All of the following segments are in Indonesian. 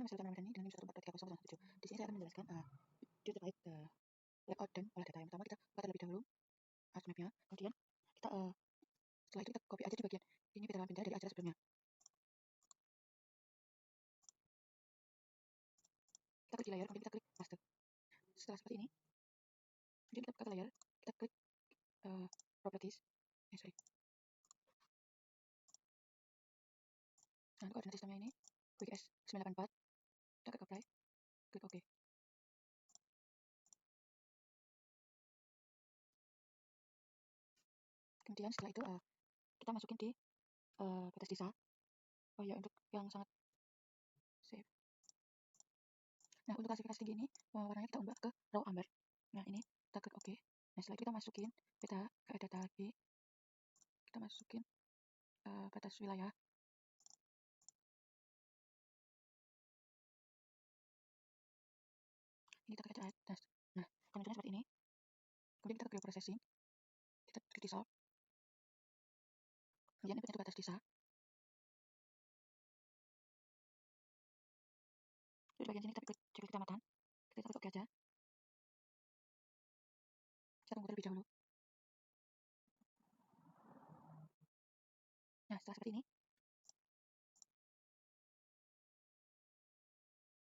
Nama saya Lutfi Ramadhani dengan NIM 1443017. Di sini saya akan menjelaskan video terkait layout dan olah data. Yang pertama kita buka terlebih dahulu mapnya, kemudian kita setelah itu kita copy aja di bagian ini kita pindah dari acara sebelumnya. Kita klik di layer, kemudian kita klik paste. Setelah seperti ini, kemudian kita buka ke layer, kita klik properties. Nah, koordinat sistemnya ini QGIS 984. Kita klik apply, klik OK. Kemudian setelah itu kita masukin di batas desa. Oh ya, untuk yang sangat save. Nah, untuk klasifikasi tinggi ini warnanya kita ubah ke raw amber. Nah, ini kita klik OK. Nah, setelah itu kita masukin data lagi. Kita masukin batas wilayah. Ini kita klik add. Nah, kemudian seperti ini. Kemudian kita klik processing. Kita klik dissolve. Kemudian ini batas desa. Di bagian sini kita klik cek kecamatan. Kita klik OK aja. Kita tunggu terlebih dahulu. Nah, setelah seperti ini.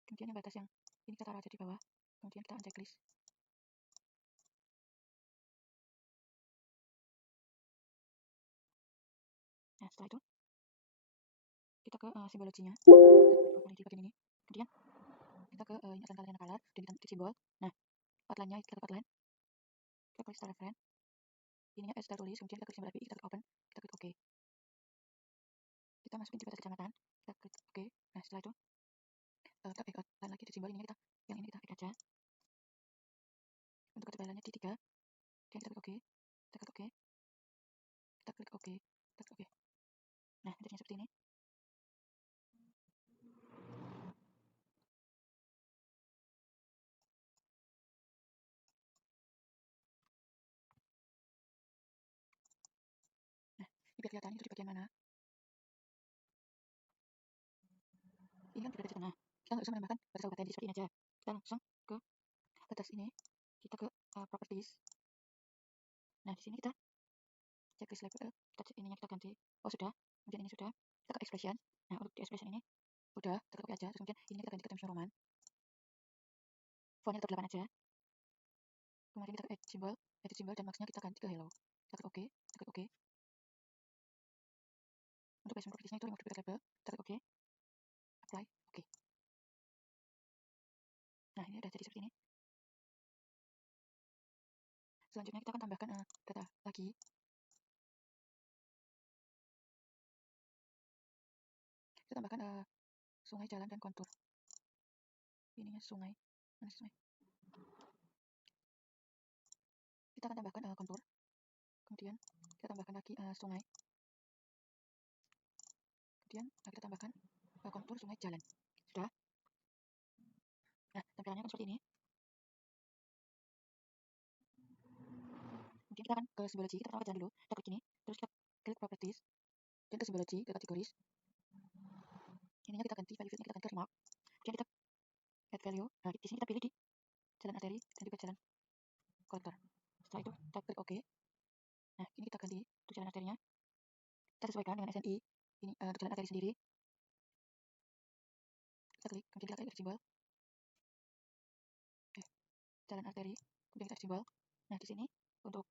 Kemudian yang batas yang ini kita taruh aja di bawah. Kemudian kita uncheck list. Nah, setelah itu kita ke simbologinya. Kita klik dua kali di bagian ini. Kemudian kita ke ini akan kalian color dan kita klik simbol. Nah, outline-nya kita klik outline. Kita klik start reference. Ininya sudah tulis. Kemudian kita klik simbol API. Kita klik open. Kita klik OK. Kita masukin di batas kecamatan. Kita klik OK. Nah, setelah itu kita back outline lagi di simbol ini yang ini kita klik aja. Untuk ketebalannya di 3. Kemudian kita klik OK. Kita klik OK. Kita klik OK. Kita klik OK. Nah, jadinya seperti ini. Nah, ini biar kelihatan itu di bagian mana. Ini kan berada di tengah. Kita nggak usah menambahkan batas kabupaten di seperti ini aja. Kita langsung ke batas ini. Kita ke properties. Nah, di sini kita checklist label. Kita ininya kita ganti. Oh, sudah. Kemudian ini sudah. Kita ke expression. Nah, untuk di expression ini udah, kita copy aja. Terus kemudian ini kita ganti ke Times New Roman. Fontnya tetap 8 aja. Kemudian kita ke edit symbol dan marksnya kita ganti ke hello. Kita klik OK. Kita klik OK. Untuk placement propertiesnya itu remove duplicate label. Kita klik OK. Apply. OK. Nah, ini udah jadi seperti ini. Selanjutnya kita akan tambahkan data lagi. Kita tambahkan sungai, jalan, dan kontur. Ininya sungai. Mana sungai? Kita akan tambahkan kontur. Kemudian kita tambahkan lagi sungai. Kemudian kita tambahkan kontur sungai, jalan. Sudah. Nah, tampilannya akan seperti ini. Kemudian kita akan ke simbologi. Kita pertama jalan dulu. Kita klik ini. Terus kita klik properties. Dan ke simbologi, ke kategoris. Ininya kita ganti value, kita ganti ke remark. Kemudian kita add value. Nah, di sini kita pilih di jalan arteri dan juga jalan kolektor. Setelah itu kita klik OK. Nah, ini kita ganti untuk jalan arterinya. Kita sesuaikan dengan SNI. Ini untuk jalan arteri sendiri. Kita klik, kemudian kita klik simbol. Oke, jalan arteri, kemudian kita simbol. Nah, di sini untuk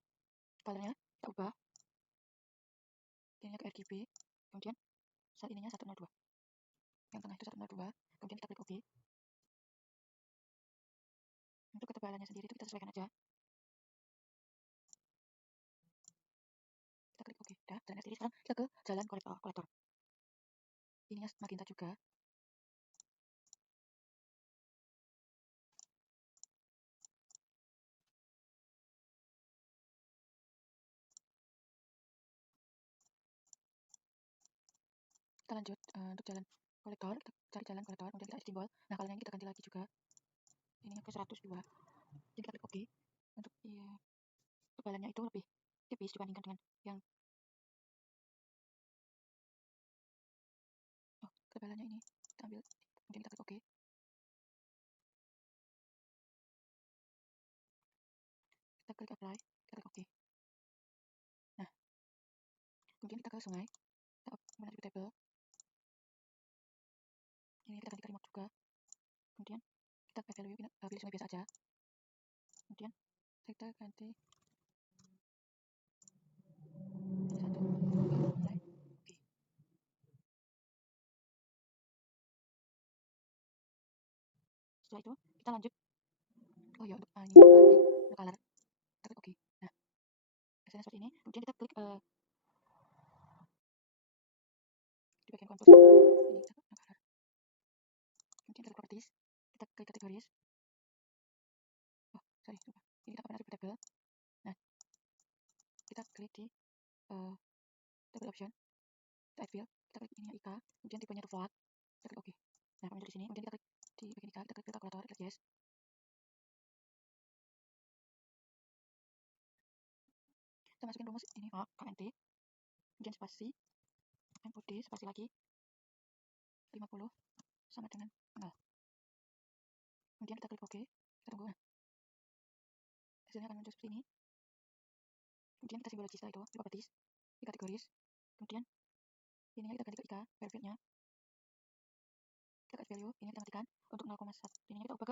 colornya kita ubah. Ininya ke RGB. Kemudian saat ininya 102. Yang tengah itu 102. Kemudian kita klik OK. Untuk ketebalannya sendiri itu kita sesuaikan aja. Kita klik OK. Udah, jalan arteri. Sekarang kita ke jalan kolektor. Ininya magenta juga. Kita lanjut untuk jalan kolektor. Kita cari jalan kolektor. Kemudian kita edit simbol. Nah, kalau ini kita ganti lagi juga. Ininya ke 102. Jadi kita klik OK. Untuk ketebalannya itu lebih tipis dibandingkan dengan yang ketebalannya ini kita ambil, kemudian kita klik OK. klik apply, kita klik OK. Nah, kemudian kita ke sungai, kita menuju table. Ini kita ganti ke remote juga. Kemudian kita ke value, pilih sungai biasa aja. Kemudian kita ganti satu, mulai. Oke. Setelah itu kita lanjut. Oh ya, untuk ini buat di untuk color, kita klik OK. Nah, hasilnya seperti ini. Kemudian kita klik di bagian compose ya. Ini kita klik color. Kemudian kita properties, kita klik kategoris. Oh, sorry, lupa. Ini kita pernah table. Nah, kita klik di table option, kita add field, kita klik ini IK, kemudian tipenya itu float, kita klik OK. Nah, muncul di sini, kemudian kita klik di bagian IK, kita klik kalkulator, kita klik yes. Kita masukin rumus ini KNT, kemudian spasi, MUD, spasi lagi, 50 sama dengan 0. Kemudian kita klik OK, kita tunggu. Nah, hasilnya akan muncul seperti ini. Kemudian kita simbologi setelah itu, di properties, di kategoris, kemudian ininya kita ganti ke IK, value-nya. Kita kasih value, ini kita ngetikkan untuk 0,1. Ininya kita ubah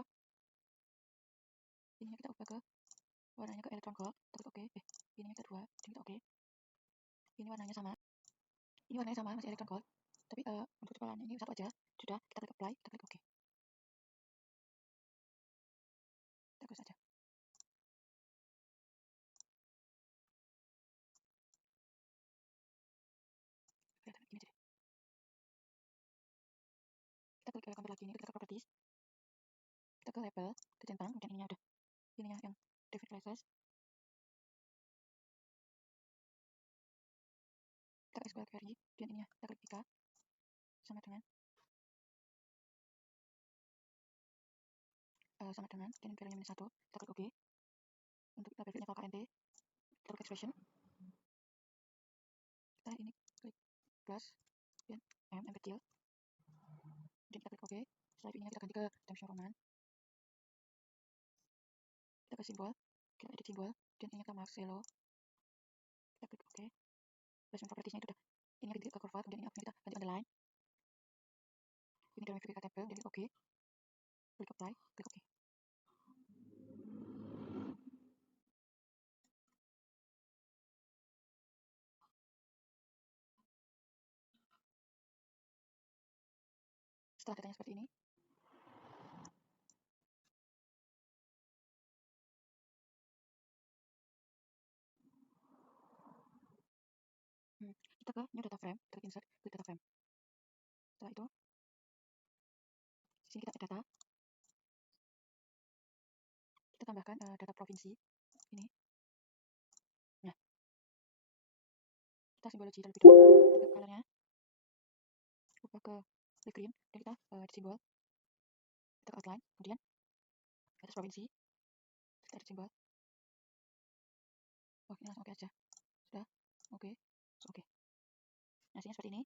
ke warnanya ke electron gold, kita klik OK. Ininya kita ubah, ini kita OK. Ini warnanya sama. Ini warnanya sama, masih electron gold. Tapi untuk tipelannya ini satu aja. Sudah, kita klik apply, kita klik OK. Kita close aja. Kelihatan gini jadi. Kita klik gambar lagi ini, kita ke properties. Kita ke label, ke centang, kemudian ininya udah. Ininya yang David Classes. Kita ke SQL query, kemudian ininya kita klik IK sama dengan kemudian query-nya minus 1, kita klik OK. Untuk label fieldnya KNT, kita klik expression. Kita ini klik plus, kemudian M kecil. Kemudian kita klik OK. Setelah itu ininya kita ganti ke Times New Roman. Kita ke simbol, kita edit simbol, dan ini kita mark yellow. Kita klik OK. Placement properties-nya itu udah. Ini ganti ke curve, kemudian ini kita ganti underline. Ini dalam VPK table, dan klik OK. Klik apply, klik OK. Setelah datanya seperti ini, kita ke new data frame, klik insert, klik data frame. Setelah itu, di sini kita add data. Kita tambahkan data provinsi ini. Nah, kita simbologi terlebih dahulu. Untuk colornya, ubah ke light green, dan kita edit simbol. Kita ke outline, kemudian atas provinsi, kita edit simbol. Oh, ini langsung OK aja. Sudah, OK, OK. Nah, hasilnya seperti ini.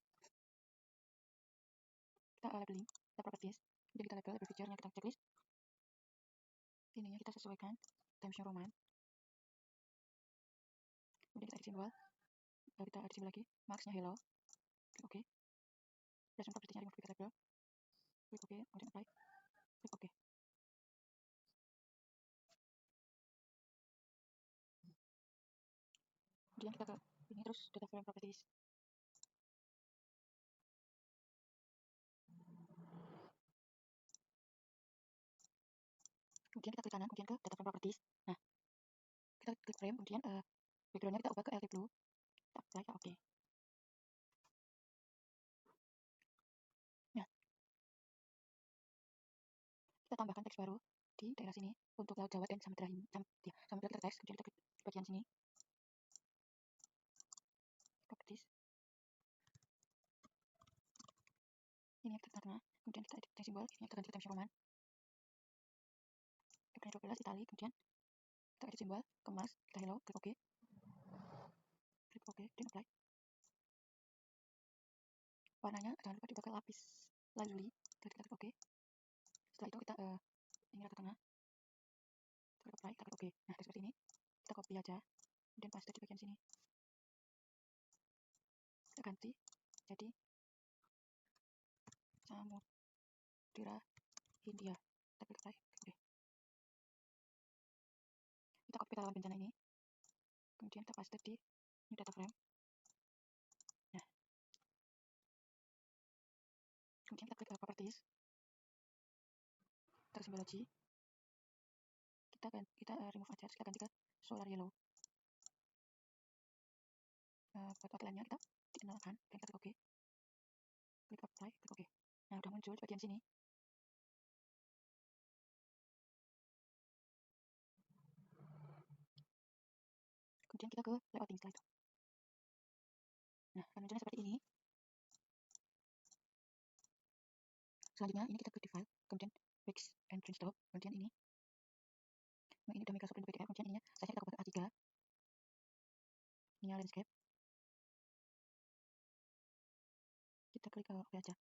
Kita labeling, kita properties, kemudian kita label feature-nya kita checklist. Ininya kita sesuaikan Times New Roman. Kemudian kita edit simbol. Kita edit simbol lagi, marks-nya hello. Klik OK. Placement property-nya remove label. Klik OK, kemudian apply. Klik OK. Kemudian kita ke ini terus data frame properties. Kemudian kita klik kanan, kemudian ke data frame properties. Nah, kita klik frame, kemudian background-nya kita ubah ke LT Blue. Kita apply, kita OK. Nah, kita tambahkan teks baru di daerah sini untuk Laut Jawa dan Samudra kita teks, kemudian kita klik di bagian sini. Properties. Ini kita tengah, kemudian kita edit simbol, ini kita ganti ke Times New Roman. Kita 12 Itali, kemudian kita edit simbol, kemas, kita hello, klik OK. Klik OK, dan apply. Warnanya jangan lupa diubah ke lapis lazuli, kita klik OK. Setelah itu kita ini rata tengah, kita klik apply, kita klik OK. Nah, seperti ini. kita copy aja, kemudian paste di bagian sini, kita ganti jadi Samudra Hindia, kita klik apply, oke. Kita copy peta alam bencana ini, kemudian kita paste di new data frame. Nah, kemudian kita klik properties, kita simbology, kita remove aja, kita ganti ke solar yellow. Buat outline-nya kita dikenalkan, dan kita klik OK, klik apply, klik OK. Nah, udah muncul di bagian sini. Kemudian kita ke layouting slide. Nah, akan munculnya seperti ini. Selanjutnya ini kita klik di file, kemudian fix and print stop, kemudian ini. Nah, ini udah Microsoft Print PDF, kemudian ininya size-nya kita ubah ke A3. Ininya landscape. Kita klik ke OK aja.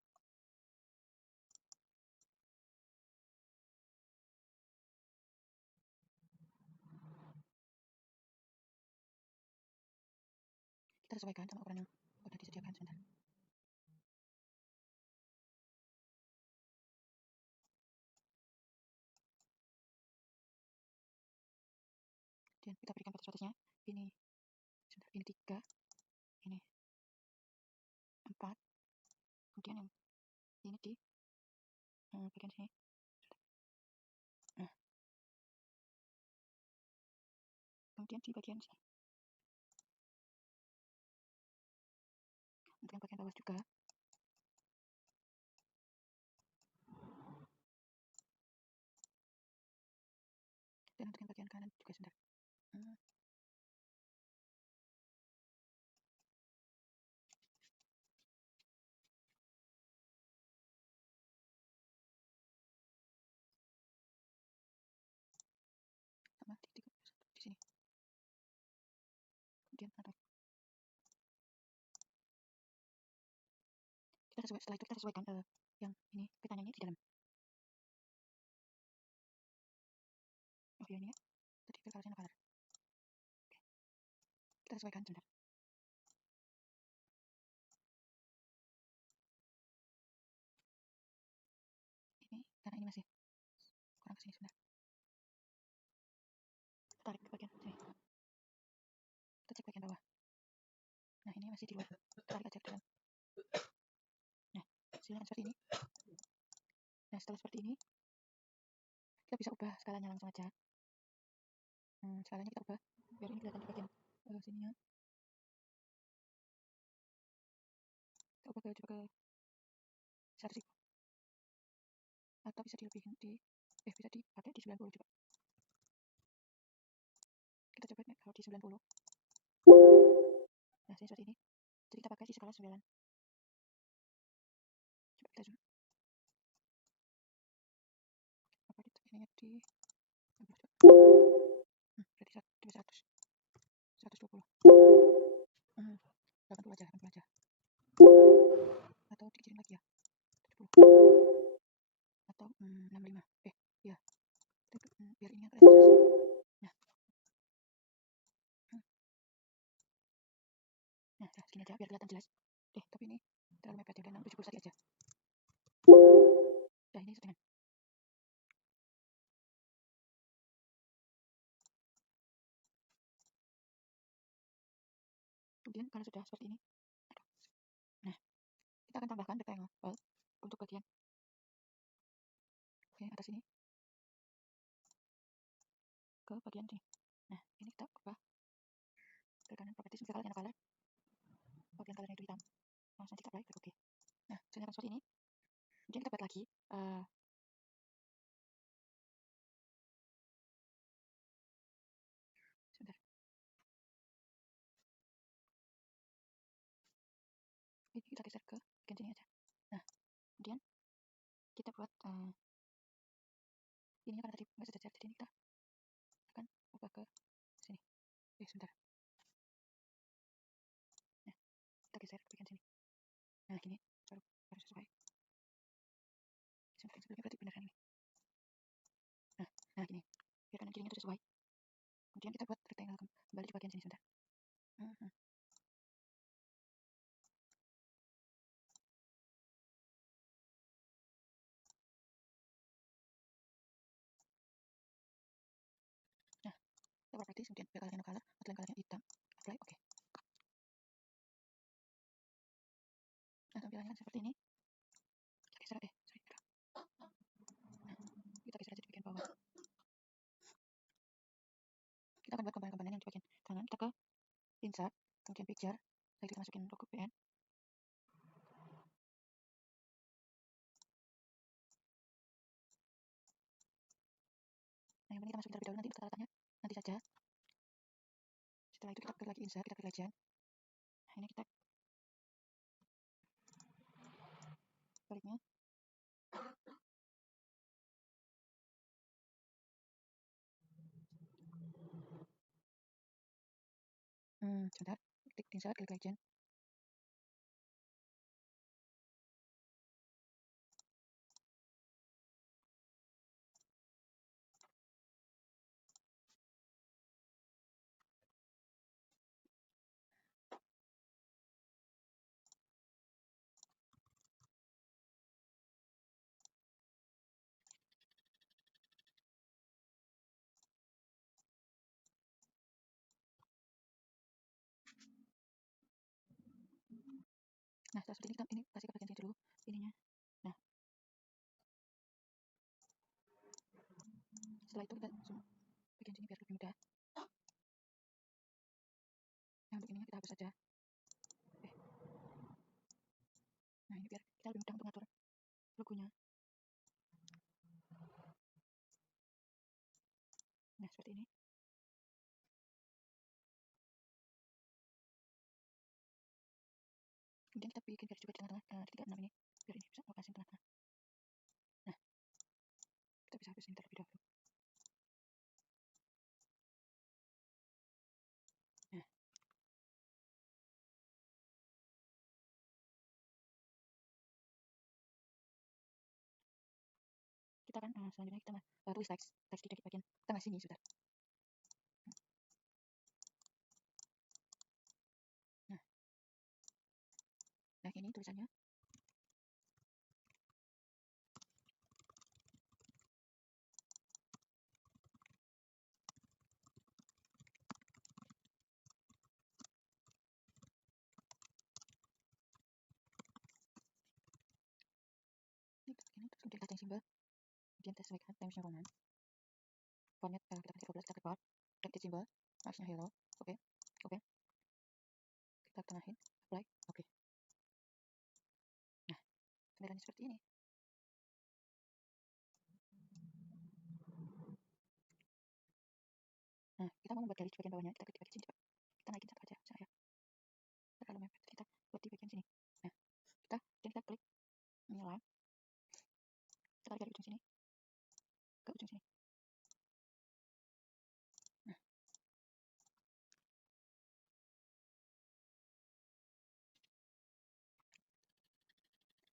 Kita sesuaikan sama ukuran yang udah disediakan, sebentar. Kemudian kita berikan batas-batasnya. Ini, sebentar, ini 3, ini 4. Kemudian yang ini di bagian sini. Nah, kemudian di bagian sini. Untuk yang bagian bawah juga. Dan untuk yang bagian kanan juga, sebentar. Sama di 31 di sini. Kemudian setelah itu kita sesuaikan yang ini petanya ini di dalam. Oh ya, ini ya. Tadi fill colornya color. Oke. Kita sesuaikan sebentar. Ini karena ini masih kurang kesini, sebentar. Tarik ke bagian sini. Kita cek bagian bawah. Nah, ini masih di luar. Tarik aja ke dalam. Nah, hasilnya seperti ini. Nah, setelah seperti ini, kita bisa ubah skalanya langsung aja. Skalanya kita ubah biar ini kelihatan di bagian sininya. Kita ubah coba ke 100.000. Atau bisa dilebihin bisa dipakai di 90 juga. Kita coba kalau di 90. Nah, seperti ini. Jadi kita pakai di skala 9. Coba kita zoom. Apa di ininya di berarti 100. 120. 80 aja, 80 aja. Atau dikecilin lagi ya. 70. Atau 65. Ya. Biar ini kelihatan jelas. Nah. Nah, segini aja biar kelihatan jelas. Tapi ini terlalu mepet, udah 70 saja aja. Nah, ini setengah. Kemudian kalau sudah seperti ini, nah, kita akan tambahkan rectangle untuk bagian atas ini ke bagian sini. Nah, ini kita ubah ke kanan properties, misalkan color, bagian colornya itu hitam. Langsung kita apply, klik OK. Nah, hasilnya seperti ini. Kemudian kita buat lagi sebentar. Ini kita geser ke bagian sini aja. Nah, kemudian kita buat ininya karena tadi nggak sejajar, jadi ini kita akan ubah ke sini. Sebentar. Nah, kita geser ke bagian sini. Nah, gini baru sesuai. Sebelumnya berarti beneran ini. Nah, gini. Biar kanan kirinya itu sesuai. Kemudian kita buat rectangle. tinggal kembali di bagian sini sebentar. Nah, kita properties, kemudian background color, outline colornya hitam, apply, oke. Nah, tampilannya seperti ini. Kita geser, kita geser aja di bagian bawah. Kita akan buat gambaran-gambaran yang di bagian kanan. Kita ke insert, kemudian picture, setelah itu kita masukin logo band. Nah, yang penting kita masukin terlebih dahulu, nanti untuk tata-tatanya nanti saja. Setelah itu kita klik lagi insert, kita klik legend. Nah, ini kita baliknya. Sebentar, klik insert, klik legend. Nah, setelah seperti ini, kita ini kasih ke bagian sini dulu ininya. Nah, setelah itu kita zoom bagian sini biar lebih mudah. Nah, untuk ininya kita hapus saja. Nah, ini biar kita lebih mudah untuk ngatur logonya. Nah, seperti ini. Kemudian kita bikin garis juga di tengah-tengah di 36 ini, biar ini bisa lokasi tengah-tengah. Nah, kita bisa hapus ini terlebih dahulu. Nah, kita akan selanjutnya kita tulis teks di bagian tengah sini sudah. Nah, ini tulisannya. Ini begini, terus kemudian casting simbol, kemudian kita sesuaikan timesnya Roman. Fontnya kita kasih 12, kita klik edit simbol, marksnya hello, oke. Kita tengahin, apply, oke. Nah, tampilannya seperti ini. Nah, kita mau membuat garis di bagian bawahnya, kita klik di bagian sini coba. Kita naikin satu aja, saya. Terlalu mepet, kita buat di bagian sini. Nah, kita klik ini line. Kita tarik dari ujung sini ke ujung sini. Nah,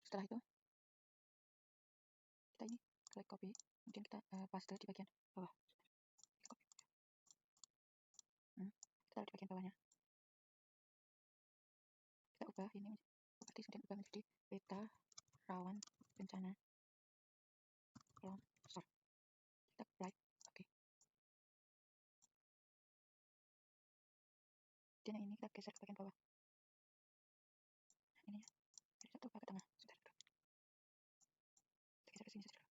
setelah itu kita ini klik copy, kemudian kita paste di bagian bawah. Kita taruh di bagian bawahnya. Kita ubah ini seperti kemudian ubah menjadi peta rawan bencana longsor. Kita apply, oke. Dan yang ini kita geser ke bagian bawah. Nah, ini ya, dari satu ke tengah, sebentar. Kita geser ke sini saja dulu.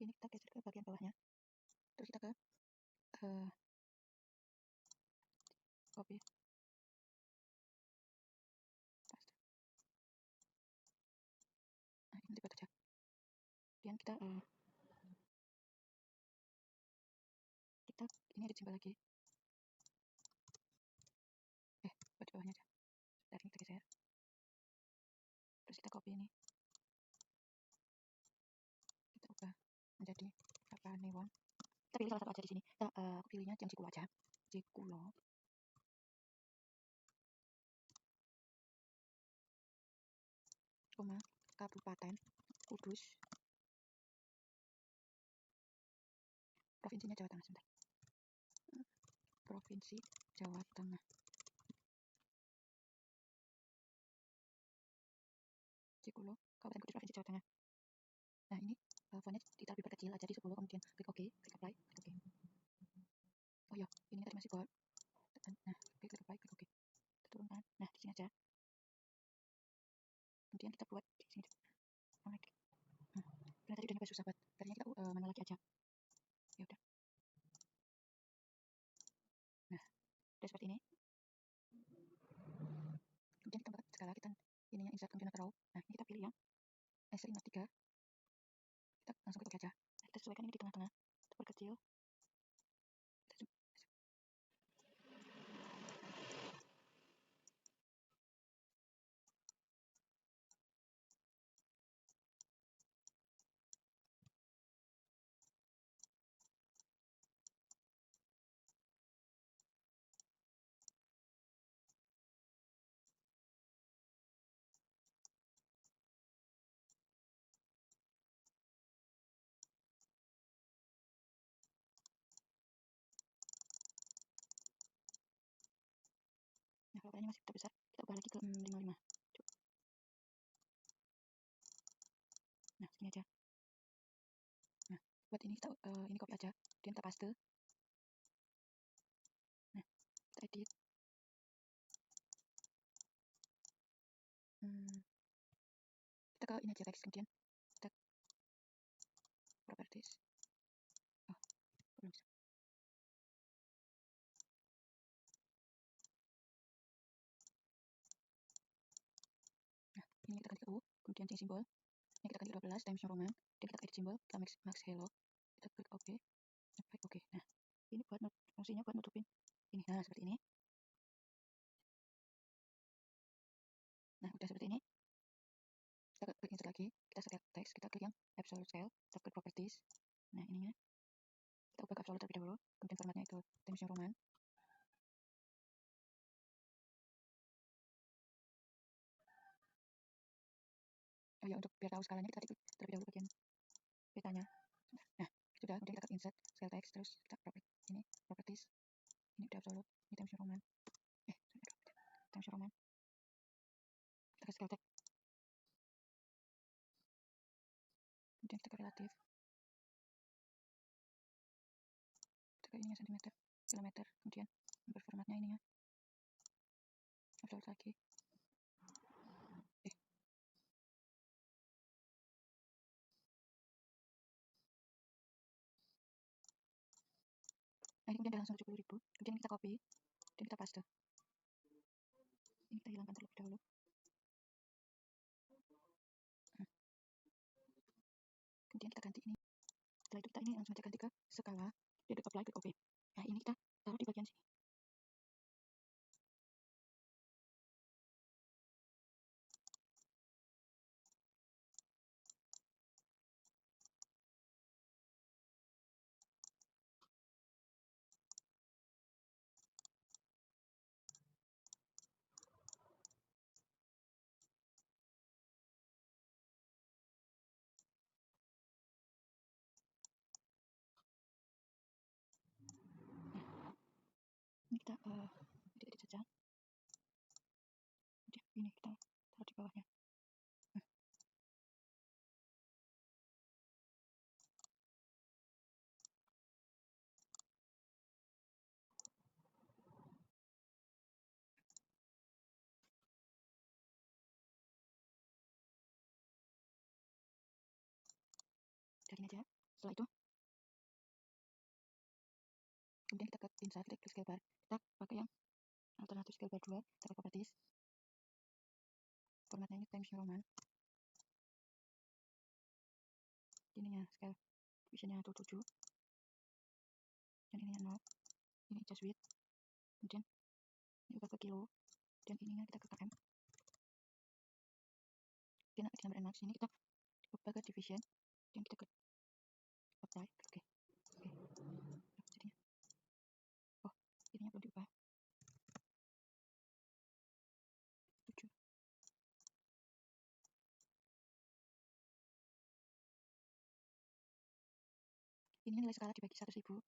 Ini kita geser ke bagian bawahnya. Terus kita ke copy, paste. Nah, ini dibuat aja. Kemudian kita ini ada simbol lagi. Buat di bawahnya aja. Dari ini kita geser. Terus kita copy ini. Kita ubah menjadi apa Newon. Kita pilih salah satu aja di sini. Aku pilihnya yang Jikulo aja. Jikulo. Kabupaten Kudus. provinsinya Jawa Tengah, sebentar. Provinsi Jawa Tengah. Cikulo, Kabupaten Kudus, Provinsi Jawa Tengah. Nah, ini fontnya kita lebih perkecil aja di 10, kemudian klik OK, klik apply, klik OK. Oh iya, ini tadi masih bold. Nah, klik apply, klik OK. Kita turunkan. Nah, di sini aja. Kemudian kita buat di sini. Alright. Karena tadi udah nyoba susah banget. Tadinya kita manual lagi aja. Ya udah. Nah, udah seperti ini. Kemudian kita buat skala, kita ininya insert continuous row. Nah, ini kita pilih yang S53. Kita langsung klik aja. Nah, kita sesuaikan ini di tengah-tengah. Kita perkecil. Nah, kalau ukurannya masih tetap besar, kita ubah lagi ke 55. Nah, segini aja. Nah, buat ini kita ini copy aja, kemudian kita paste. Nah, kita edit. Kita ke ini aja teks, kemudian kita properties. Oh, belum bisa. Nah, ini kita ganti ke U, kemudian change simbol. Ini kita ganti 12 Times New Roman, dan kita edit simbol, kita max hello. Kita klik OK, apply OK. Nah, ini buat fungsinya buat nutupin ini. Nah, seperti ini. Nah, udah seperti ini. Kita klik insert lagi, kita select text, kita klik yang absolute scale, kita klik properties. Nah, ininya kita ubah ke absolute terlebih dahulu, kemudian formatnya itu Times New Roman. Oh ya, untuk biar tahu skalanya kita klik terlebih dahulu bagian petanya. Nah, sudah, kemudian kita klik insert scale text, terus kita ini properties. Ini udah absolute, ini Times New Roman. Times New Roman. Kita ke scale text. Kemudian kita ke relatif. Kita ke ininya cm, kilometer, kemudian number formatnya ininya absolute lagi. Nah, ini kemudian udah langsung 70.000. Kemudian kita copy dan kita paste. Ini kita hilangkan terlebih dahulu. Kemudian kita ganti ini. Setelah itu kita ini langsung aja ganti ke skala, dia klik apply, klik OK. Nah, ini kita taruh di bagian sini. Ini kita edit saja. Kemudian ini kita taruh di bawahnya. Dari ini aja. Setelah itu, kemudian kita ke insert, kita klik scale bar. Kita pakai yang alternatif scale bar 2, kita ke properties. Formatnya ini Times New Roman. Ininya scale divisionnya 27. Dan ininya 0. Ini just width. Kemudian ini ubah ke kilo. Dan ininya kita ke km. Kemudian di number and marks ini kita ubah ke division. Dan kita ke apply. Oke. Jadinya. Oh, ininya belum diubah. 7. ini nilai skala dibagi 100.000.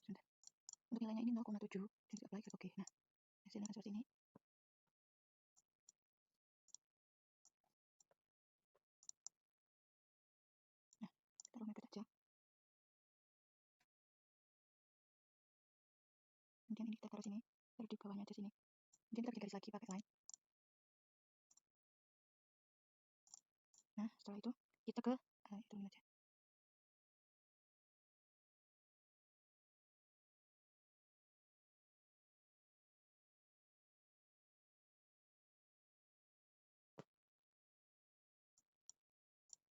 Sebentar. Untuk nilainya ini 0,7, dan apply, klik OK. Nah, hasilnya akan seperti ini. Nah, taruh mepet aja. Kemudian ini kita taruh sini, taruh di bawahnya aja sini. Kemudian kita bikin garis lagi pakai line. Nah, setelah itu kita ke turunin aja.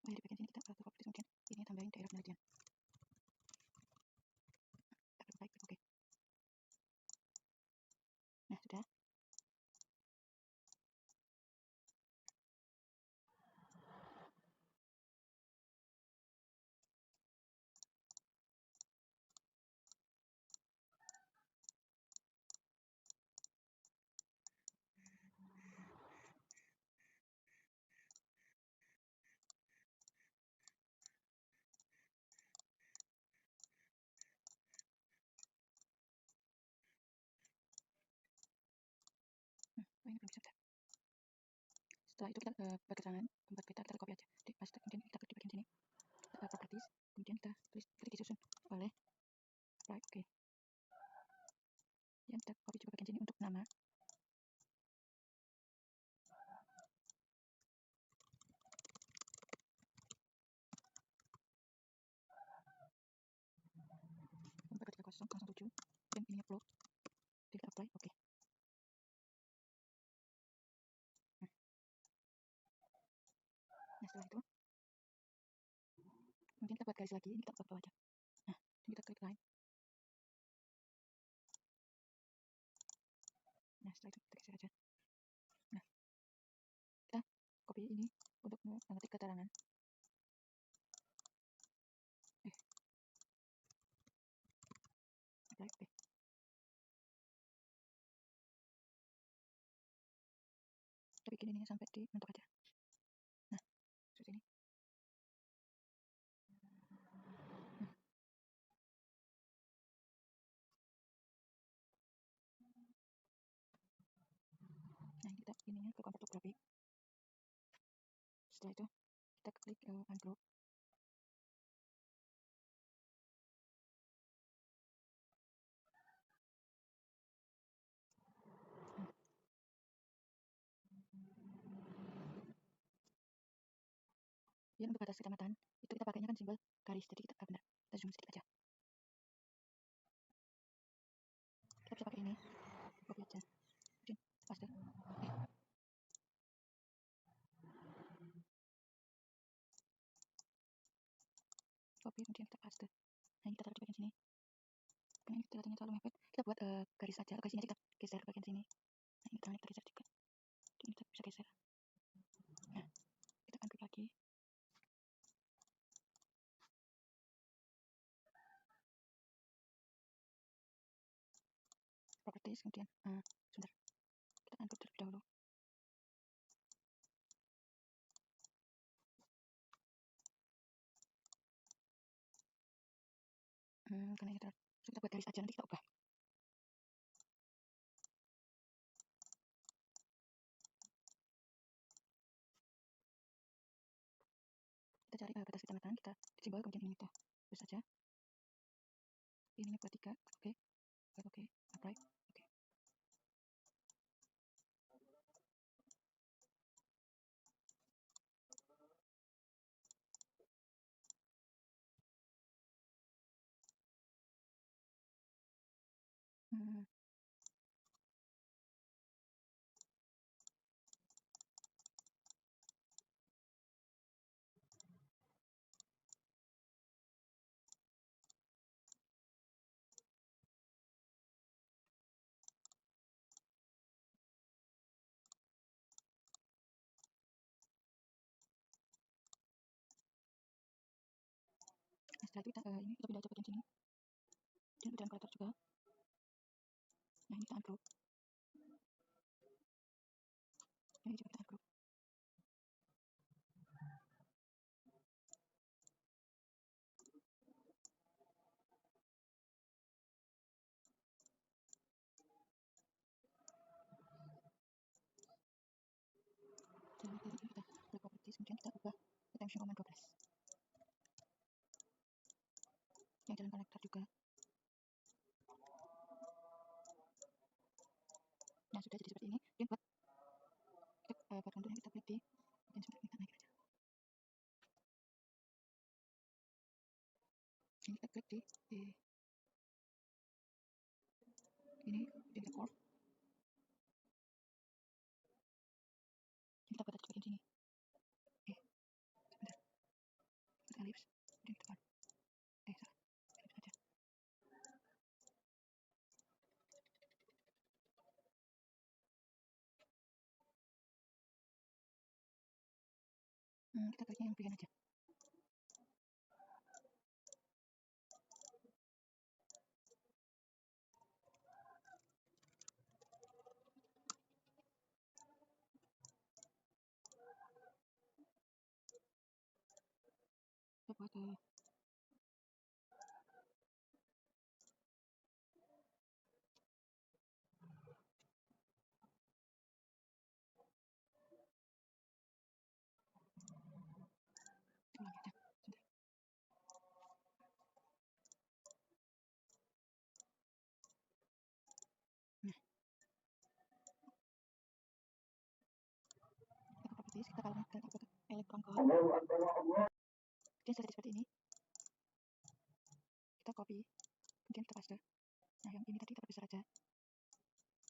Oh ya, di bagian sini kita copy, kemudian ini tambahin daerah penelitian. Kita klik OK. Nah, sudah. Oh ini belum bisa. Setelah itu kita buat keterangan tempat kita copy aja, di paste, kemudian kita klik di bagian sini, properties, kemudian kita tulis ketik disusun oleh apply, OK. Kemudian kita copy juga bagian sini untuk nama. Untuk 3007, dan ini upload, klik apply, OK. Nah, setelah itu kemudian kita buat garis lagi, ini kita buat bawah aja. Nah, ini kita klik line. Nah, setelah itu kita geser aja. Nah, kita copy ini untuk mengetik keterangan. Apply, OK. Kita bikin ininya sampai di mentok aja. Nah, seperti ini. Nah, ini kita ininya ke convert to graphic. Setelah itu kita klik ungroup. Kemudian untuk batas kecamatan itu kita pakainya kan simbol garis, jadi kita benar, kita zoom sedikit aja. Kita bisa pakai ini, copy aja, kemudian paste. Copy, kemudian kita paste. Nah, ini kita taruh di bagian sini. Karena ini kelihatannya terlalu mepet, kita buat garis saja. Garis ini kita geser ke bagian sini. Nah, ini tangannya kita geser juga. Ini kita bisa geser. Nah, kita akan klik lagi. Properties, kemudian sebentar. Kita akan klik terlebih dahulu. Karena ini terus kita buat garis aja, nanti kita ubah. Kita cari batas kecamatan, kita simbol, kemudian ini kita terus saja. Ininya buat 3, oke. Oke, apply, oke. Nah, setelah itu kita ini kita pindah aja bagian sini. Dan bagian kolektor juga. Nah, ini kita ungroup. Nah, ini juga kita ungroup. Dari ini kita ke properties, kemudian kita ubah attention command 12 yang jalan konektor juga. Nah, sudah jadi seperti ini. Kemudian buat contohnya kita klik di bagian sebelah, kita naik aja. Ini kita klik di ini, kita curve. Ini kita buat aja bagian sini. Sebentar. Kita ellipse, kemudian kita curve. Salah. Ellipse aja. Kita kliknya yang bagian aja. Kita buat ulang aja. Sebentar. Nah, kita ke properties, kita kalahkan ke electron code. Kemudian setelah seperti ini, kita copy, kemudian kita paste. Nah, yang ini tadi kita perbesar aja.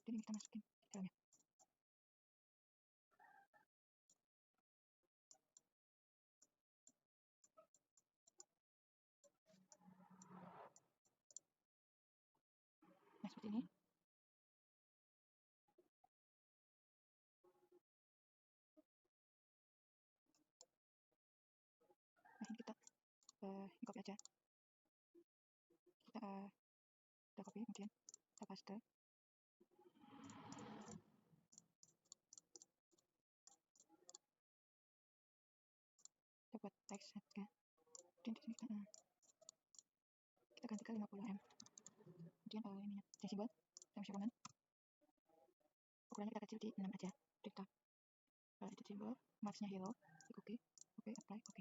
Dan ini kita masukin di dalamnya. Nah, seperti ini. Nah, ini kita ini copy aja. Kita copy, kemudian kita paste. Kita buat text aja. Kemudian di sini kita ganti ke 50 m. Kemudian ininya change symbol, attention command. Ukurannya kita kecil di 6 aja. Kita edit symbol, marksnya hero, klik OK, OK, apply, OK.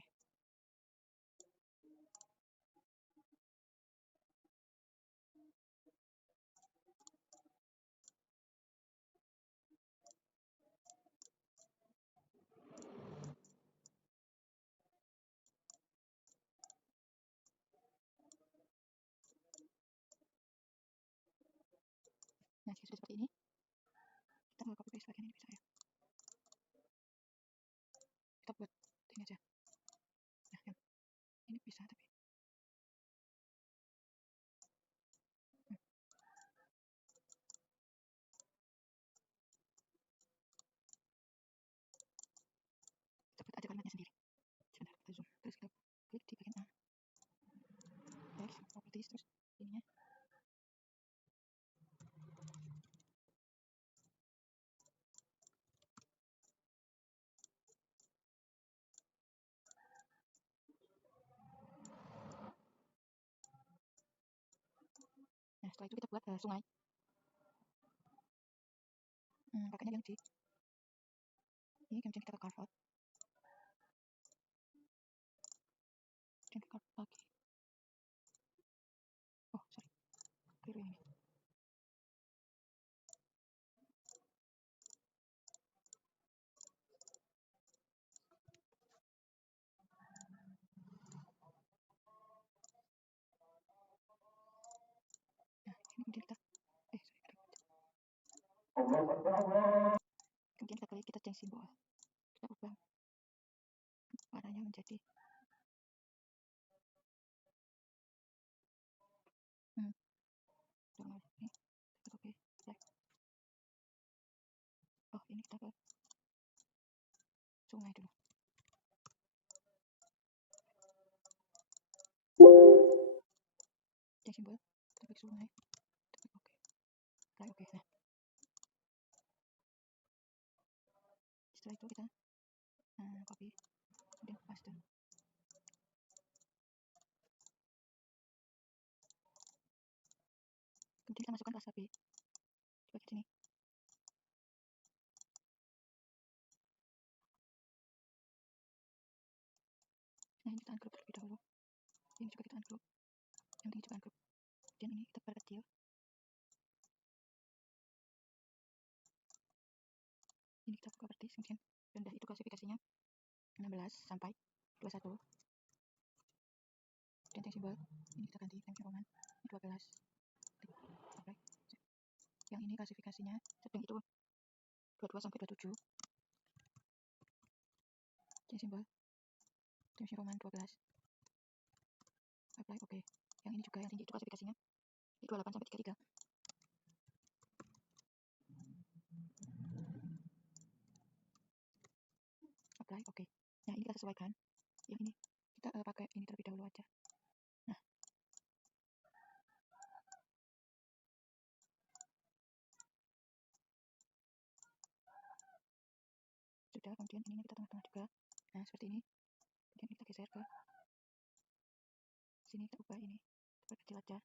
Nah, jika sudah seperti ini, kita copy paste bagian ini bisa ya. Kita buat ini aja. Nah, yang ini bisa tapi kita buat aja kalimatnya sendiri. Sebentar, kita zoom. Terus kita klik di bagian A. Text, properties, terus ininya. Nah, setelah itu kita buat sungai. Pakainya yang di ini, kemudian kita ke carve out. Kemudian ke carve lagi. Oh, sorry. Keliru ini. Nah, ini kemudian kita kemudian kita klik, kita change symbol. Kita ubah warnanya menjadi ini kita copy, black. Oh, ini kita ke sungai dulu. Change symbol, kita klik sungai, kita klik OK, apply OK. Nah, setelah itu kita copy, kemudian paste. Kemudian kita masukkan kelas HP di bagian sini. Nah, ini kita ungroup terlebih dahulu. Ini juga kita ungroup. Yang ini juga ungroup. Dan ini kita perkecil. Ini kita buka properties, kemudian rendah itu klasifikasinya 16 sampai 21. Dan yang simbol ini kita ganti time roman 12. Apply. Yang ini klasifikasinya sedang itu 22 sampai 27. Dan simbol time roman 12. Apply, oke. Yang ini juga yang tinggi itu klasifikasinya 28 sampai 33. Apply, oke. Nah, ini kita sesuaikan. Yang ini kita pakai ini terlebih dahulu aja. Nah, sudah. Kemudian ini kita tengah-tengah juga. Nah, seperti ini. Kemudian kita geser ke sini, kita ubah ini, kita perkecil aja.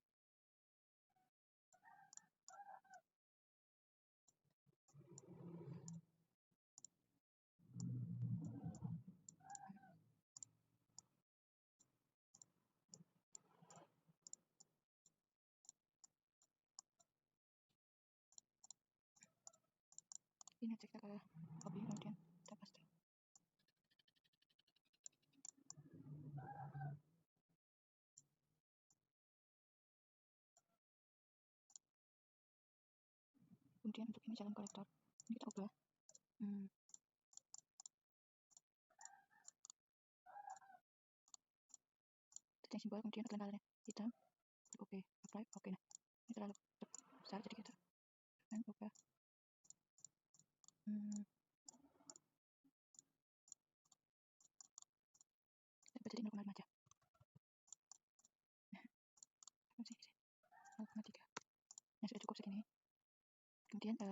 Ini aja kita ke copy, kemudian kita paste. Kemudian untuk ini jalan kolektor, ini kita ubah. Yang simbol, kemudian keterangannya hitam, oke, apply, oke. Nah, ini terlalu besar, jadi kita akan ubah. Kita jadi 0,5 aja. Nah, 0,3. Nah, sudah cukup segini. Kemudian kita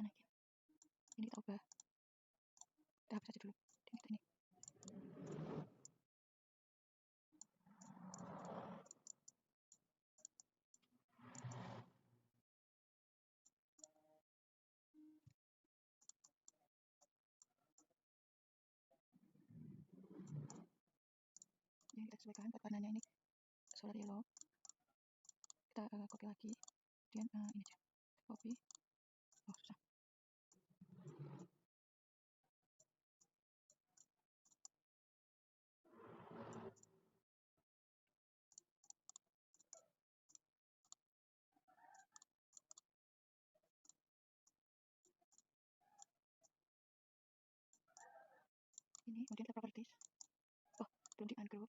naikin. Ini kita ubah. Kita hapus aja dulu. Dan kita ini. Yang kita sesuaikan buat warnanya ini solar yellow. Kita copy lagi. Kemudian ini aja. Copy. Oh, susah. Ini kemudian kita properties. Oh, belum di ungroup.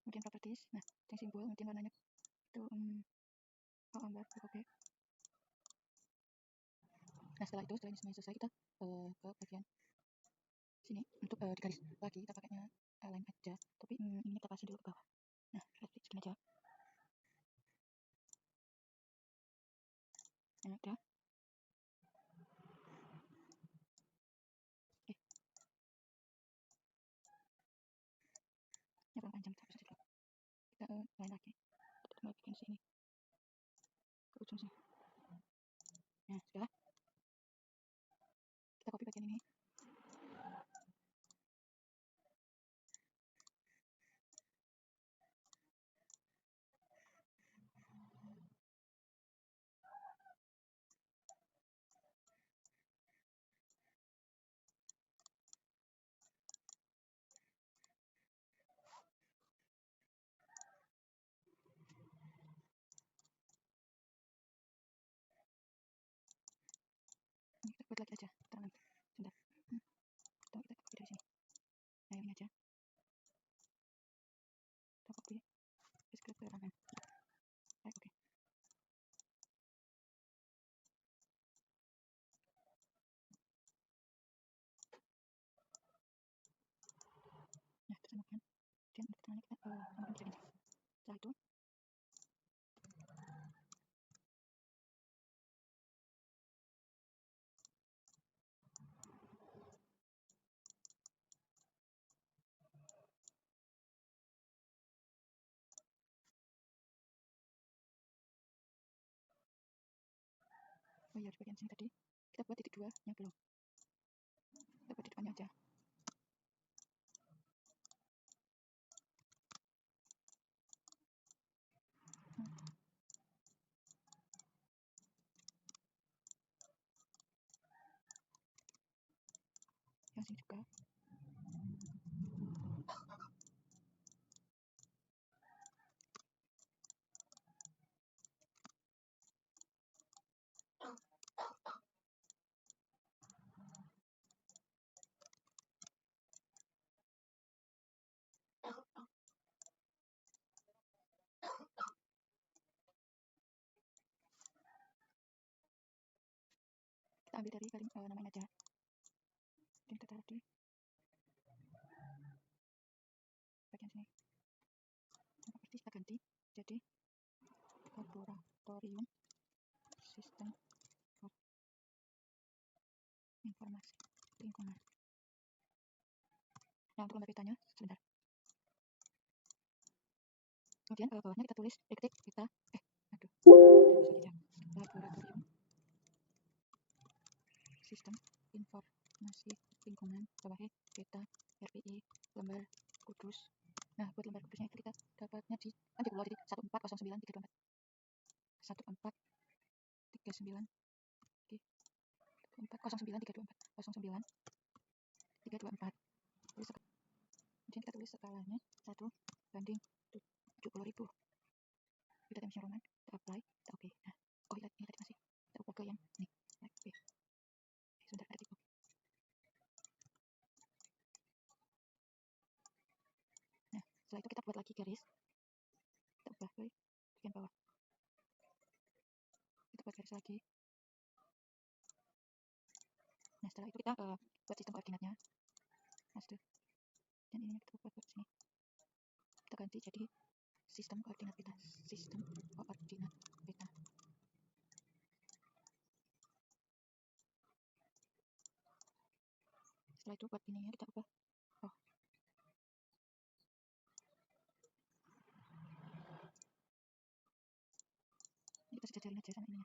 Kemudian properties. Nah, yang simbol, kemudian warnanya itu amber, oke. Nah, setelah itu, setelah ini semuanya selesai, kita ke bagian sini untuk di garis lagi kita pakainya line aja, tapi ini kita kasih dulu ke bawah. Nah, segini aja. Nah, udah. Ini kurang panjang, tapi kita line lagi. Kita mau bikin sini ke ujung sini. Nah, sudah. Kita copy bagian ini. Ini kita buat lagi aja. Sebentar. Kita copy dari sini. Nah, ini aja. Kita copy. Terus ke kanan. Baik, oke. Nah, kita samakan. Dan untuk tangannya kita samakan jadi. Setelah itu, oh iya, di bagian sini tadi kita buat titik 2 nya belum. Kita buat titik 2 nya aja. yang sini juga. Kita ambil dari garing namain aja, dan kita taruh di bagian sini. Properti kita ganti jadi laboratorium sistem informasi lingkungan. Nah, untuk lembar petanya sebentar. Kemudian bawahnya kita tulis diktik kita laboratorium sistem informasi lingkungan, bawahnya data RPI lembar kudus. Nah, buat lembar kudusnya itu kita dapatnya di kan di pulau jadi 1409324 1409324 09324. Kemudian kita tulis skalanya 1 banding 70.000. Kita times Roman, kita apply, kita oke. Nah, oh ini tadi masih kita ubah ke yang ini. Oke. Sebentar ada tipe. Nah, setelah itu kita buat lagi garis. Kita ubah ke bagian bawah. Kita buat garis lagi. Nah, setelah itu kita buat sistem koordinatnya. Nah, dan ini kita buat sini. Kita ganti jadi sistem koordinat peta. Sistem koordinat peta. Setelah itu buat ininya kita ubah. Oh. Ini kita sejajarin aja sama ininya.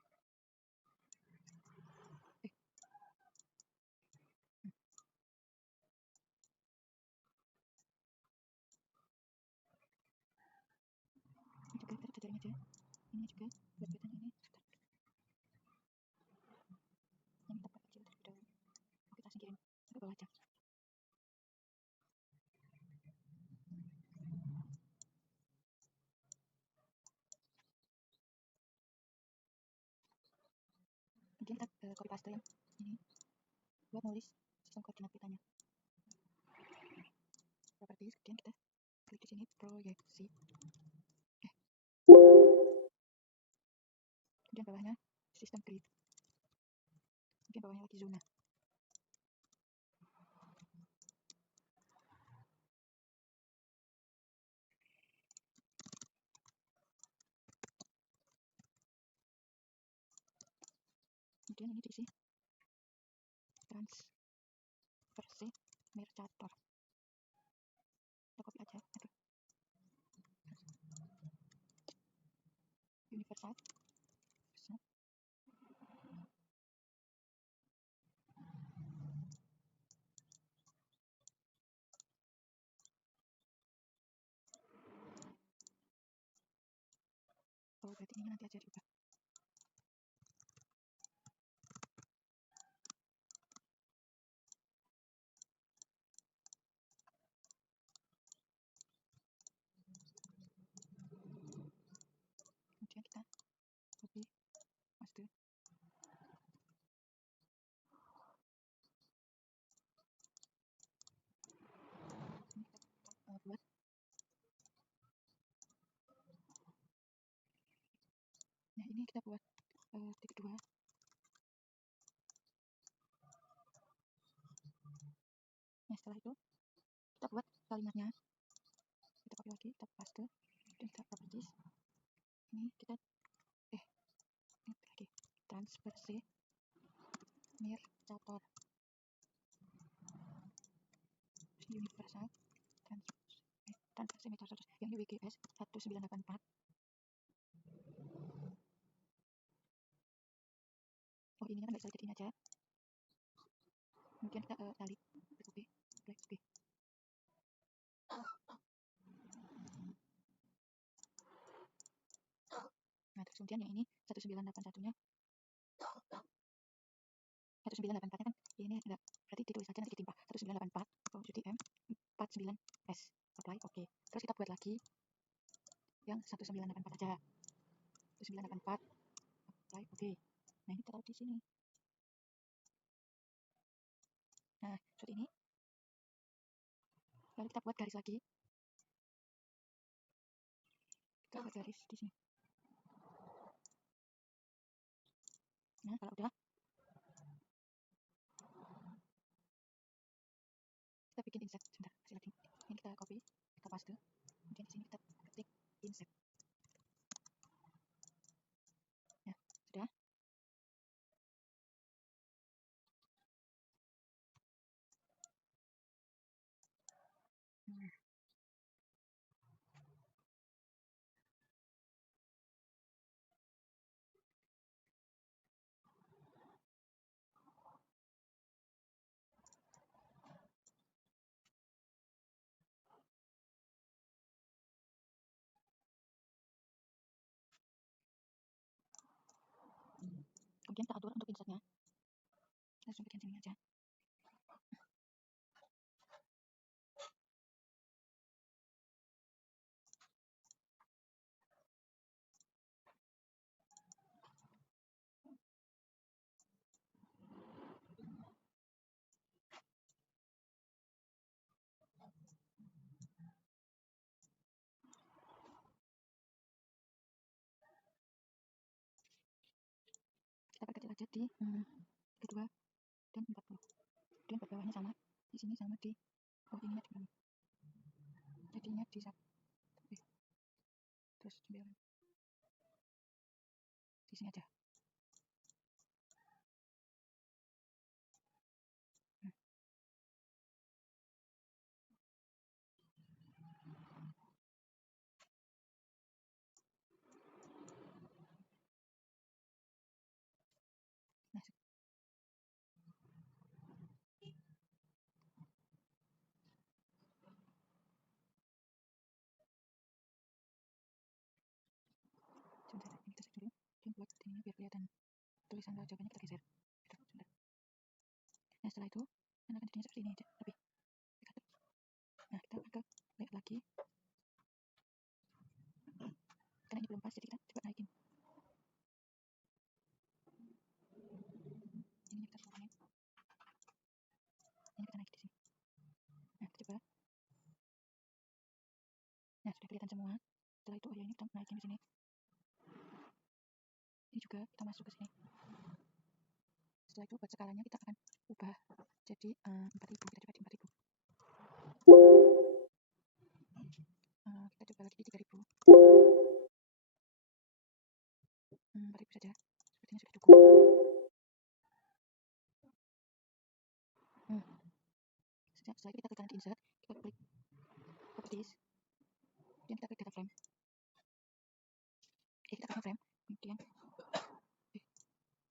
Ini juga kita sejajarin aja. Ini juga buat petanya ini. Ini kita buat kecil terlebih dahulu. Kita singkirin ke bawah aja. Kemudian kita copy paste yang ini buat nulis sistem koordinat petanya. Properties, kemudian kita klik di sini proyeksi. Kemudian bawahnya sistem grid. Kemudian bawahnya lagi zona. Kemudian ini diisi transversi Mercator. Kita copy aja. Aduh. Universal. Oh, berarti ini nanti aja diubah. Kemudian kita copy paste. Ini kita buat. Nah, ini kita buat titik 2. Nah, setelah itu kita buat kalimatnya. Kita copy lagi, kita paste, dan kita properties. Ini kita ini lagi transversi Mercator. Universal transversi Mercator yang ini WGS 1984. Oh, ini kan nggak bisa jadiin aja. Kemudian kita tarik oke. Nah, terus kemudian yang ini 1981 nya 1984 nya kan ini enggak, berarti ditulis aja nanti ditimpa 1984 M 49S, apply, oke. Terus kita buat lagi yang 1984 aja, 1984, apply, oke. Nah ini kita taruh di sini. Nah seperti ini, lalu kita buat garis lagi, kita buat garis di sini. Nah kalau udah, kita bikin insert, sebentar, ini kita copy, kita paste, kemudian di sini kita ketik insert. Ya sudah. Kemudian kita atur untuk insertnya, langsung bikin sini aja. Kita perkecil aja di kedua dan 40, kemudian buat bawahnya sama, di sini sama di, oh ininya di bawah, jadinya di satu, terus 9 di sini aja. Nah sebentar, ini kita set dulu, dan buat ininya biar kelihatan tulisan jawabannya kita geser. Sebentar. Nah setelah itu, kan akan jadinya seperti ini aja, lebih dekat. Nah kita akan ke layout lagi, karena ini belum pas, jadi kita coba naikin. Ininya kita turunin, ini kita naikin di sini. Nah kita coba. Nah sudah kelihatan semua. Setelah itu, oh ya ini kita naikin di sini. Ini juga kita masuk ke sini. Setelah itu buat skalanya kita akan ubah jadi 4000, kita coba di 4000. Kita coba lagi di 3000. 4000 saja, sepertinya sudah cukup. Setelah itu kita klik kanan di insert, kita klik properties, kemudian kita klik data frame. Kita klik frame, kemudian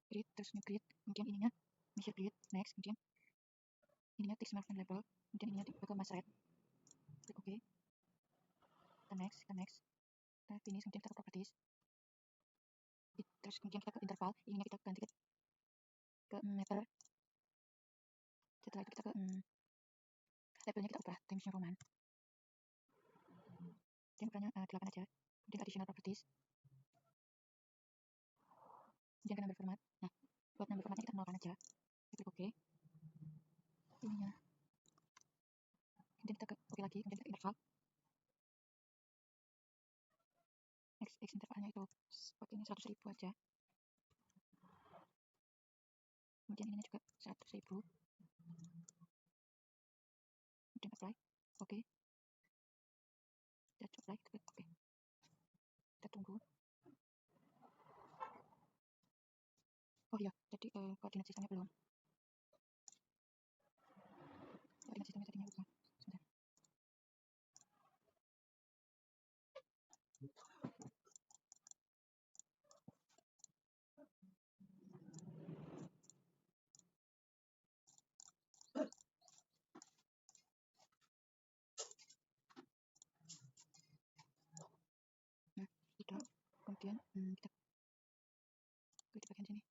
grid, terus new grid, kemudian ininya measure grid, next, kemudian ininya text margin label, kemudian ininya dibuka mas red, klik OK, kita next, kita finish, kemudian kita ke properties, terus kemudian kita ke interval, ininya kita ganti ke meter. Setelah itu kita ke labelnya kita ubah Times New Roman, kemudian ukurannya 8 aja, kemudian additional properties, kemudian ke number format. Nah buat number formatnya kita nolkan aja, kita klik OK, ininya, kemudian kita ke OK lagi, kemudian kita ke interval, X intervalnya itu sepertinya 100.000 aja, kemudian ininya juga 100.000, kemudian apply, OK, kita apply, kita OK, kita tunggu. Oh iya, jadi koordinat sistemnya belum, koordinat sistemnya tadinya lupa, sebentar. Nah sudah, kemudian kita klik di bagian sini,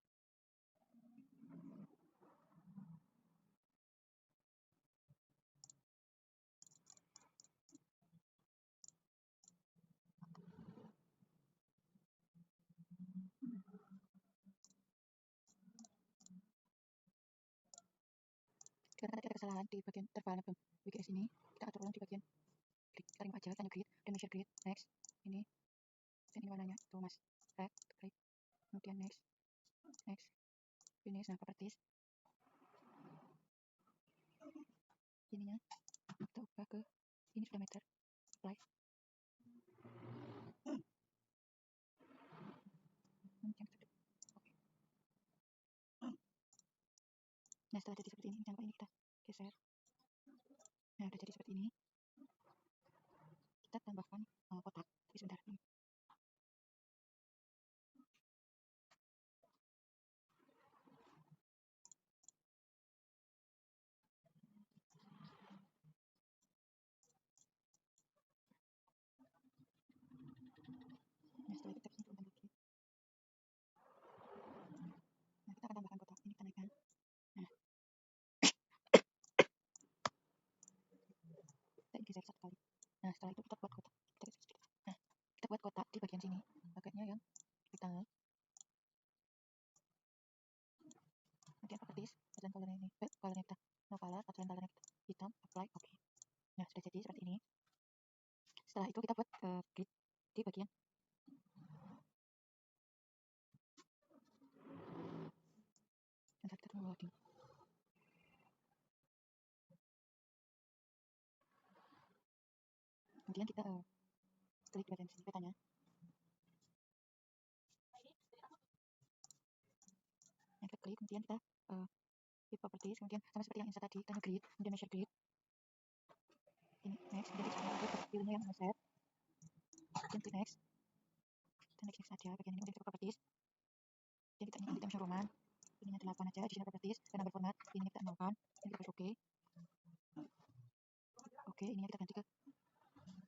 Karena tadi ada kesalahan di bagian terfilenya WGS ini, kita atur ulang di bagian grid. Kita remove aja, tanya grid, dan measure grid, next, ini, dan ini warnanya, tuh mas, red, klik, kemudian next, finish, nah properties, ininya, kita ubah ke, ini sudah meter, apply, kemudian kita oke. Nah setelah jadi seperti ini, jangan lupa ini kita geser, nah udah jadi seperti ini, kita tambahkan kotak, tapi sebentar, ini. Nah setelah itu kita bisa turunkan lagi, nah kita akan tambahkan kotak, ini kita naikkan, nah kita geser satu kali, nah setelah itu kita buat kotak, kita geser sedikit, nah kita buat kotak di bagian sini, paketnya yang rectangle, kemudian properties, background colornya ini, colornya kita no color, background colornya kita hitam, apply, oke. Nah sudah jadi seperti ini. Setelah itu kita buat grid di bagian bentar, kita tunggu loading. Kemudian kita klik di bagian sini petanya. Nah, kita klik, kemudian kita di properties, kemudian sama seperti yang insert tadi, kita grid, kemudian measure grid. Ini next, kemudian kita pilihnya yang set. Kemudian klik next. Kita next saja bagian ini, kemudian kita properties. Kemudian kita ini dimension roman. Ininya 8 aja, additional properties, dan number format, ini kita nolkan. Ini kita oke. Oke, ininya kita ganti ke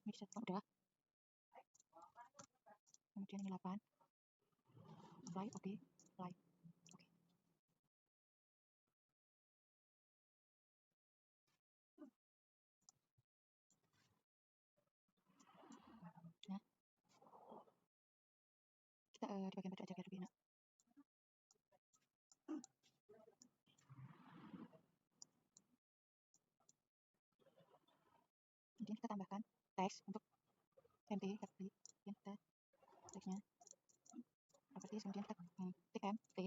mixed form udah. Kemudian ini 8. Apply, oke, apply. Oke. Nah, kita di bagian baju aja biar lebih enak. Kemudian kita tambahkan teks untuk MP, kemudian kita teksnya properties, kemudian kita tik M, T,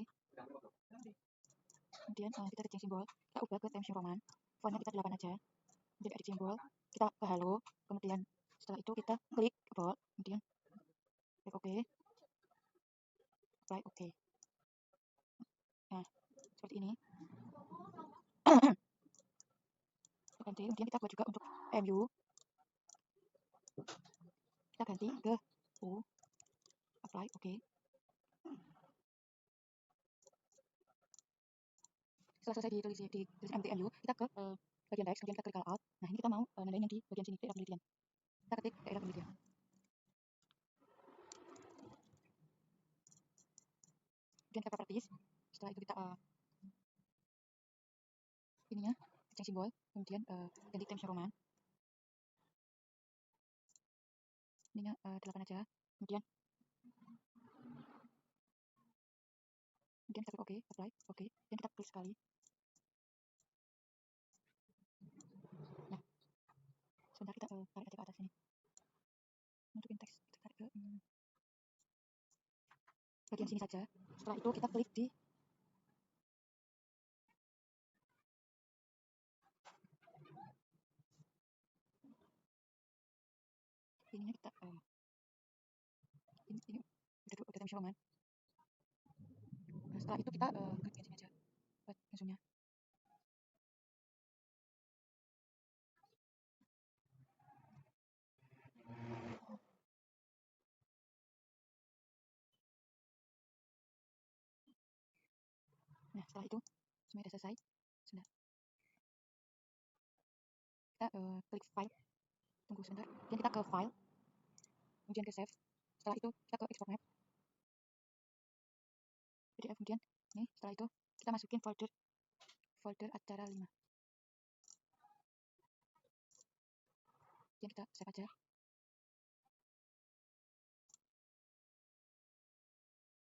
kemudian kita ketik simbol, kita ubah ke Times New Roman, fontnya kita 8 aja, kemudian edit simbol, kita ke halo, kemudian setelah itu kita klik about, kemudian klik OK, apply OK. Nah seperti ini. Ganti, kemudian kita buat juga untuk MU, kita ganti ke U, apply OK. Setelah selesai ditulis MTMU, kita ke bagian teks, kemudian kita klik out. Nah ini kita mau nandain yang di bagian sini, daerah penelitian. Kita ketik daerah penelitian. Kemudian kita properties, setelah itu kita ininya kecil simbol, kemudian ganti Times New Roman, ininya 8 aja, kemudian kita klik OK, apply, OK, dan kita klik sekali. Nah sebentar, kita tarik aja ke atas ini, masukin teks, kita tarik ke bagian sini saja. Setelah itu kita klik di ininya, kita ini udah Times New Roman. Nah setelah itu kita klik di sini aja buat zoomnya. Nah setelah itu semuanya sudah selesai, sudah. Kita klik file, tunggu sebentar, kemudian kita ke file, kemudian ke save, setelah itu kita ke export map, PDF, kemudian nih setelah itu kita masukin folder acara 5, kemudian kita save aja.